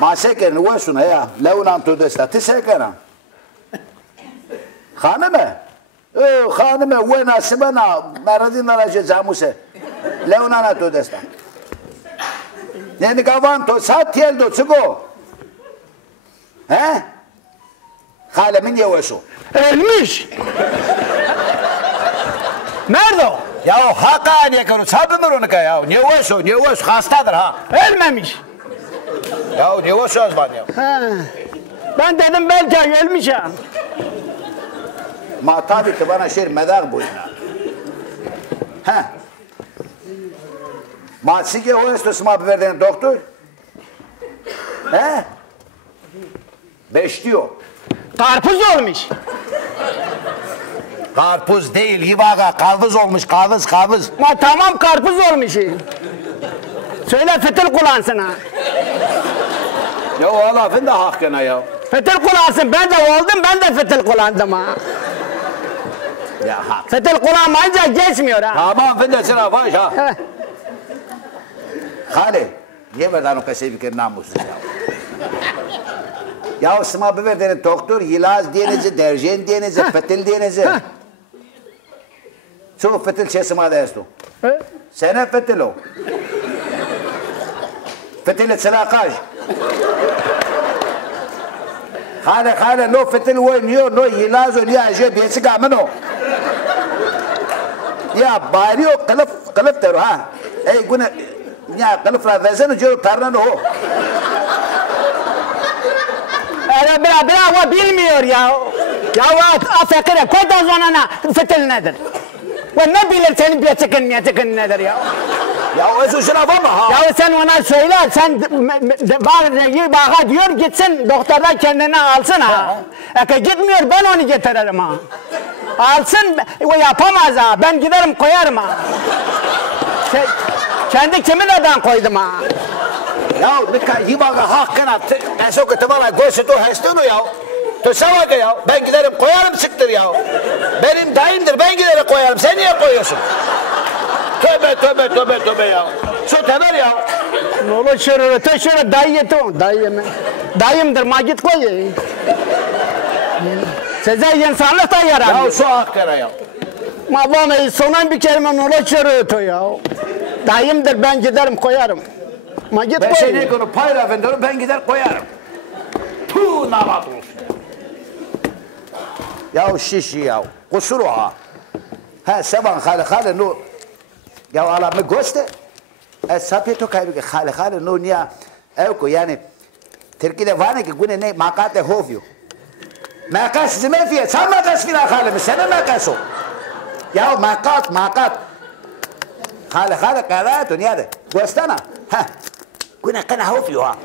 ما سكن وشون هيا لو نام تودستا تسكن خانمه خانمه وين اسبنا مردين على جزاموسه لو نام تودستا يعني كمان تو سات يلدو تسكو ها خاله من يوشو Ölmüş. Nerede o? Ya hakkani yakını sabır onu ka ya. Ne var hastadır ha. Ölmemiş. Ya ne var söz var ya. Ben dedim belki ölmüş ha. Ma tabi ki bana şer medak bu ina. Ha. Ma sige o esto sma verden doktor. He? 5 diyor. Karpuz olmuş. Karpuz değil, yivaga, kavuz olmuş, kavuz. Ma tamam karpuz olmuş. Söyle fitil kullansın ha. Ya o lafın da hakkına ya. Fitil kullansın, ben de oldum, ben de fitil kullandım ha. Ya hak. Fitil kullanmayınca geçmiyor ha. Tamam, fında sıra var ha. Hale, niye verdan o kasevi ki namussuz ya? Ya sma bir verden doktor, ilaz diyenize, derjen diyenize, fitil diyenize. Şu fitil şey sma da esto. Sen fitil o. Fitil selakaj. Hale no fitil oynuyor, no ilaz oynuyor, aje bir sigamano. Ya bari o kılıf der ha. Ey güne ya kılıf la vezenu jo tarnan o. Bravo bilmiyor ya. Ya afekere koydan zonana fitil nedir? Ve ne bilir senin biyatıkın nedir ya? Ya o esu şuna var mı ha? Ya sen ona söyle, sen bağa diyor gitsin doktordan kendini alsın ha. Gitmiyor ben onu getiririm ha. Alsın o yapamaz ha. Ben giderim koyarım ha. Kendi kimin adan koydum ha. Ya nika yivaga hakkına eso que te bana göğsü to hestunu ya. To savaka ya. Ben giderim koyarım sıktır ya. Benim dayımdır ben giderim koyarım. Sen niye koyuyorsun? Tövbe ya. Şu temel ya. Ne olur şöyle dayımdır ma git koy. Size insanlık da yarar. Ya şu hakkına ya. Ma bana sonan bir kelime ne olur şöyle ya. Dayımdır ben giderim koyarım. Ma git koy. Ben seni konu payla vendonu ben gider koyarım. Puh nabat olsun. Ya şişi ya. Kusuru ha. Ha sevan hale no. Ya ala me goste. Sapieto kaybı hale no niya. Evko yani. Türkiye'de var ki güne ne makate hovyo. Makas zimefiye. Sen makas filan hale mi? Senin makas o. Ya makat. Hale karayatı niyade. Gostana. Ha. Güne kana hovyo ha.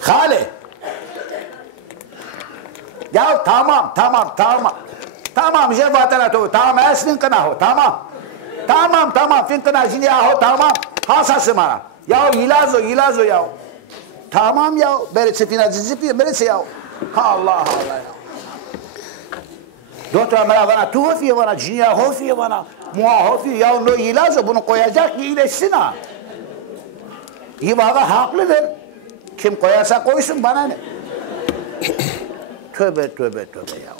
Hale. Ya tamam. Tamam jevatana to. Tamam esnin kana ho. Tamam. Fin kana jini ho. Tamam. Hasası bana. Ya ilazo ya. Tamam ya. Beresi fina zizipi beresi ya. Allah ya. Doktor bana tuhafiye bana jini hofiye bana. Muhafiye ya no ilazo bunu koyacak ki iyileşsin ha. İvaga haklıdır. Kim koyarsa koysun bana ne? Tövbe ya.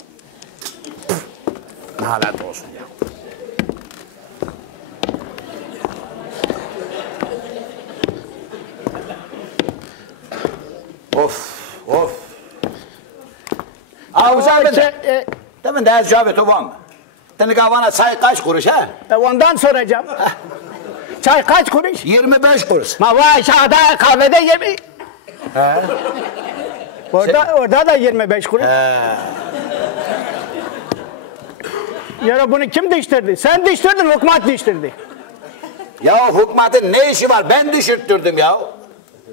Nalet olsun ya. Of. Avuzarda. Demin de cevap o var mı? Senin kafana çay kaç kuruş ha? Ondan soracağım. Çay kaç kuruş? 25 kuruş. Ma vay aşağıda kahvede 20. He. Orada da 25 kuruş. Ya bunu kim düşürdü? Sen düşürdün, hükümet düşürdü. Ya hükümetin ne işi var? Ben düşürttürdüm ya.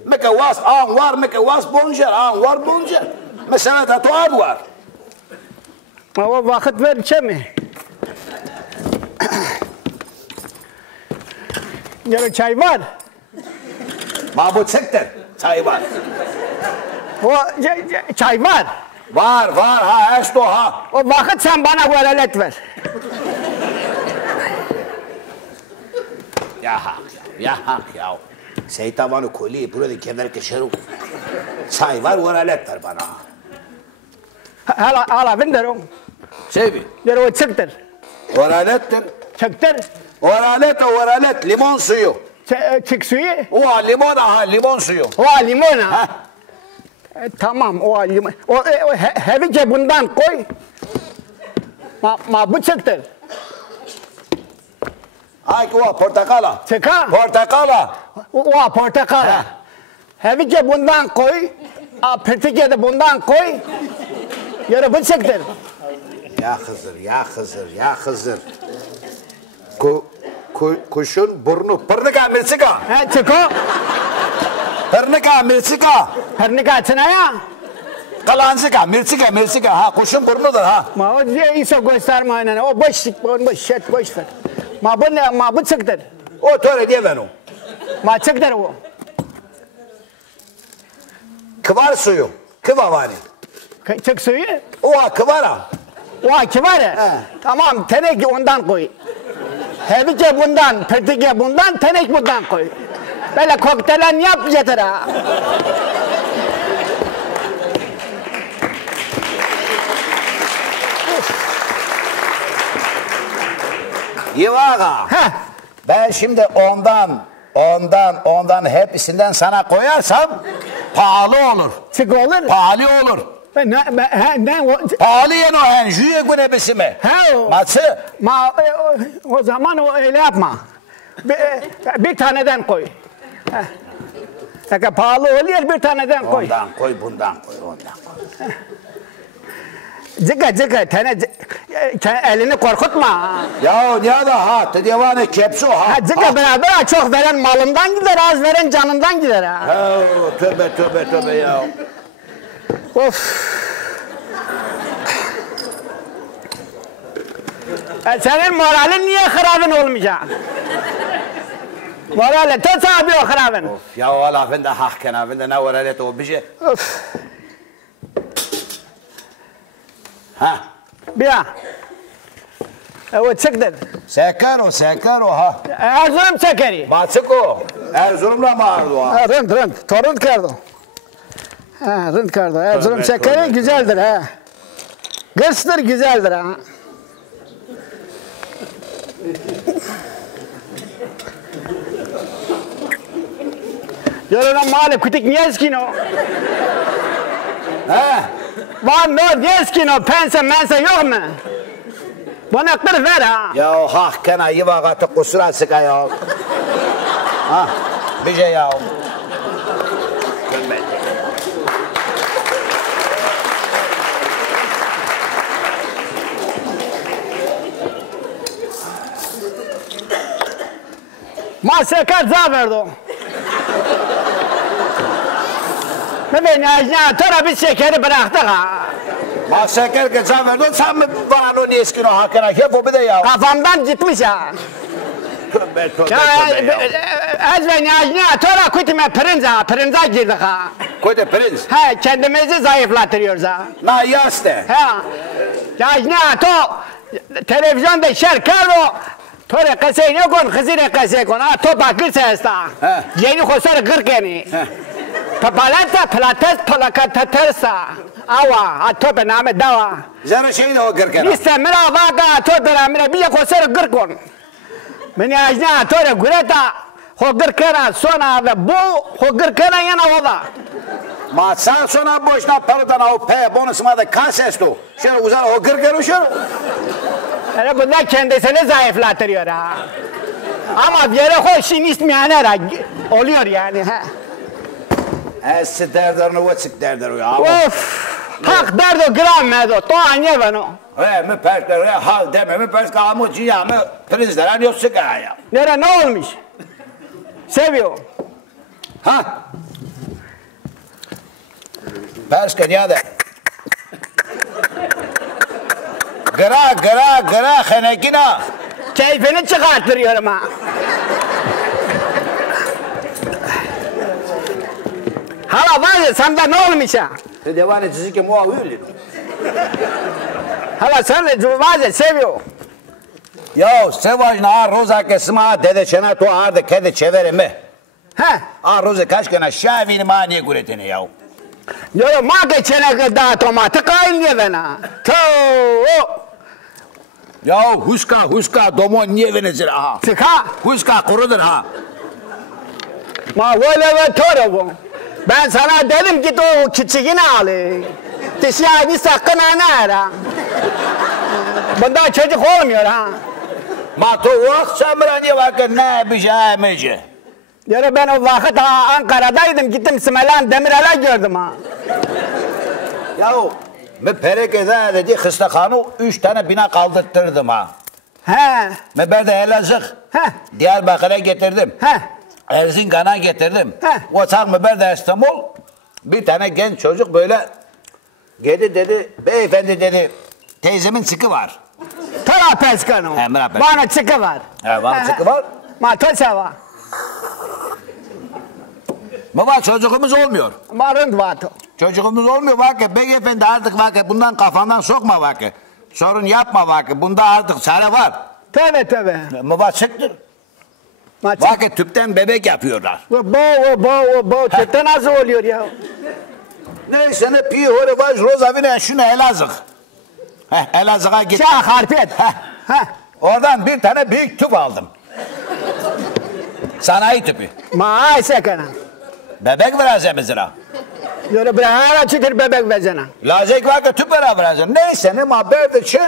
Meke was an var, meke was bonjer, an var bonjer. Mesela da tuad var. Ama vakit ver mi? Ya çay var. Mahmut Sekter, çay var. O çay var. Var ha esto ha. O vakit sen bana veralet ver. Ya hak ya. Seytavanı koli burada kemer keşeru. Say var veralet ver bana. Hala vinderom. Sevi. Der o çıktır. Veralettir. Çıktır. Veralet limon suyu. Çık suyu. O limon aha limon suyu. O limon ha. Tamam o limon. O hevice bundan koy. Bu çıktır. Ay o portakala. Çıka. Portakala. O portakal. Hevice bundan koy. Pırtıke de bundan koy. Yarı bu çıktır. Ya Hızır. Kuşun burnu pırnika mirsika. Çıko. Pırnika mirsika. Pırnika açına ya. Kalansika mirsika ha kuşun burnudur ha. Ma o diye iso gösterme aynen. O boş ver. Ma bu çıktır. O töre diye ben o. Ma çıktır o. Kıvar suyu. Kıvavani. Çık suyu. O kıvara. O kibar. Tamam tenek ondan koy. Hevice bundan, pırtıke bundan, tenek bundan koy. Böyle kokteylen yap yeter ha. Yivaga. Ben şimdi ondan hepsinden sana koyarsam pahalı olur. Çık olur. Pahalı olur. Pahalı yen o hen. Jüye güne besime. Matsı. O zaman öyle yapma. Bir taneden koy. Pahalı oluyor bir taneden koy. Ondan koy bundan koy. Cıka elini korkutma. Ya ne da ha tedevane kepsu ha. Cıka beraber çok veren malından gider, az veren canından gider ha. Tövbe ya. Of. Senin moralin niye hırabın olmayacak? Moralin tut abi o hırabın. Ya valla ben de hakkına ben de ne veralet o bir şey. Of. Ha. Bir an. O çıktı. Seker o ha. Erzurum çekeri. Maçık o. Erzurum'la mı ağırdı o ha? Torun kardo. Rınt kardo. Erzurum çekeri güzeldir ha. Gırstır güzeldir ha. Yarın mali kutik niye skino? Var niye skino? Pense yok mu? Bana kır ver ha. Ya hakkına yivakatı kusura sıka ya. Ha bir şey ya. Ma sekat zaverdo. Bebek ne tora bir şekeri bıraktık ha. Ma şeker geçen verdin sen mi bana ne eskino hakkına hep o bir de ya. Kafamdan gitmiş ha. Tövbe ya. Az ve ne tora kutime pırınca girdik ha. Koyde prens. He kendimizi zayıflatıyoruz ha. Na yaste. He. Ne to televizyonda şarkı Tore kasey ne kon, kızine kasey kon. To bakır sesta. Yeni kosar gırkeni. Palates plakatersa. Awa, to be name dawa. Zara şey de o gırkena. İstemira vaga to be name bir kosar gırkon. Beni ajna tore gureta. Ho gırkena sona ve bu ho gırkena yana oda. Ma sen sonra boşuna paradan o pe bonusuma da kasesto. Şöyle uzan o gırkena şöyle. Yani bunlar kendisini zayıflatıyor ha. Ama bir yere hoşun ismiyane oluyor yani ha. Esi derdarını o çık derdar o ya. Of! Hak derdo gram medo, to anye bano. Mi perkler hal deme mi perk amu ciyamı prizler yok sıkaya ya. Nere ne olmuş? Seviyor. Ha? Perska ya da. Gra xenekina. Keyfini çıkarttırıyorum ha. Hala var ya sende ne olmuş ha? Devam edecek ki muavili. Hala sen de vaze seviyor. Ya sevažna a roza ke sma dedečena to arde kede çevere mi? He. A roze kaçkana şavini ma niye guretene ya? Yo ma ke çene da tomatı kaynıyor bana. To. Ya huska domon niye venezir aha? Sıka. Huska kurudur ha. Ma böyle ve toro bu. Ben sana dedim ki o küçüğünü al. Dışarı sakın ana. Bunda çocuk olmuyor ha. Ma to vak samrani vakit ne bijamece. Yani ben o vakit Ankara'daydım, gittim Smelan Demirel'e gördüm ha. Ya me perekede dedi hıstakanı 3 tane bina kaldırttırdım ha. He. Me berde Elazığ. He. Diyarbakır'a getirdim. He. Erzincan'a getirdim. He. O çak me berde İstanbul. Bir tane genç çocuk böyle dedi beyefendi dedi teyzemin sıkı var. Tara peskano. He, mera peskano. Bana çıkı var. He, bana sıkı var. Ma to seva. Baba çocuğumuz olmuyor. Marund vato. Çocuğumuz olmuyor vakit. Beyefendi artık vakit bundan kafandan sokma vakit. Sorun yapma vakit. Bunda artık çare var. Tövbe. Baba çıktır. Ma çık. Vakit tüpten bebek yapıyorlar. Bo. Tüpte nasıl oluyor ya? Neyse ne pi hore baş rozavine şunu Elazığ. Elazığ'a git. Şah harpet. He. Oradan bir tane büyük tüp aldım. Sanayi tüpü. Ma ay sekana. Bebek vereceğim mesela. Yürü bre hala çıtır bebek vezena. Lazek var ki tüp vereceğim. Neyse ne ma berde çı.